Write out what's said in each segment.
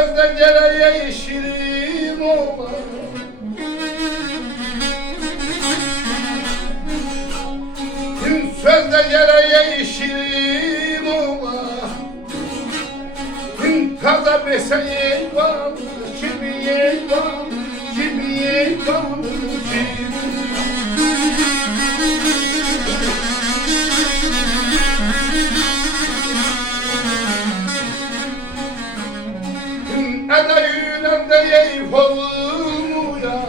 sözde gereği şirin ola. Gün sözde gereği şirin ola. Gün taza beseyi var, kimi var, kimi var, kimi. Ede yülen de yeyip olur ya.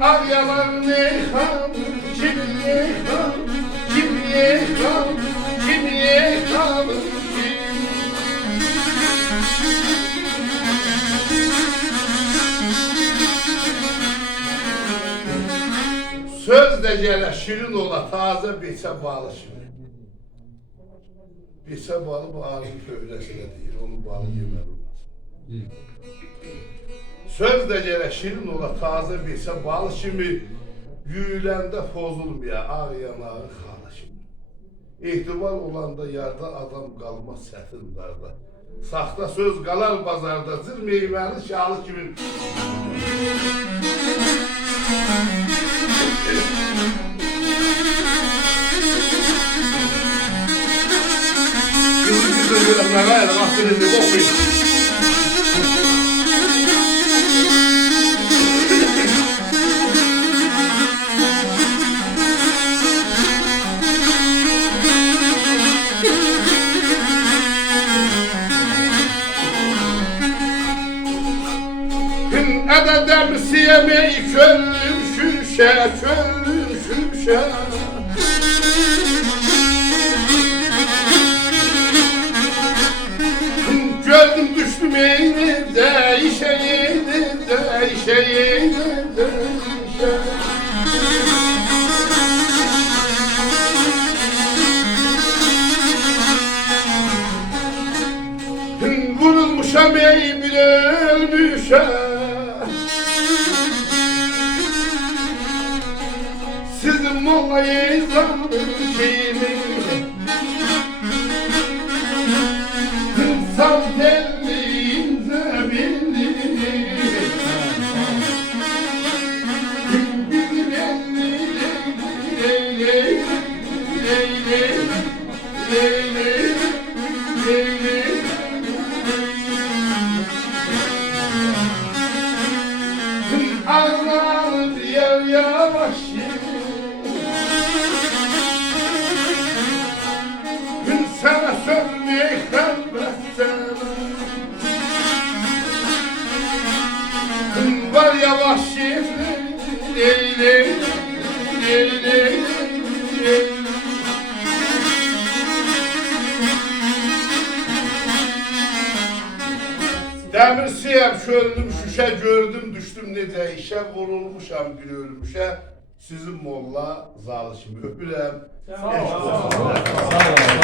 Aryalar ne kan, kimiye kan, kimiye kan, kimiye kan. Söz de gele şirin ola, taze bilse bağlı şirin. Bilse bağlı bu ağzın köylesine değil, onun bağlı yemen olmaz. Söz de gele şirin ola, taze bilse bağlı şimdi yüyülende pozulmaya, ağ yanağı halı şimdi. İhtimal olanda yarda adam kalmaz sətin darda. Saxta söz qalar bazarda, zır meyvəli şalı kimin. Navale, ma se ne può qui. Gün ededem siyemeyi köllüm şüşe, köllüm şüşe. Gördüm düştüm eğri değişeydi, değişeydi, değişeydi. Vurulmuşam ey bir ölmüşe. Sizin mollayı zandır kimi. Sam telliğinde bilir. Kim bilir elli leyli, leyli, leyli, leyli. Ağlar diye yavaş gün sana sönmeye kalmazsın. Gün var yavaş leyli, leyli, leyli. Demir siyem şöldüm şüşe gördüm düştüm nece işe vurulmuşam bir ölmüşe. Sizin molla zalışım öpürəm. Sağ ol.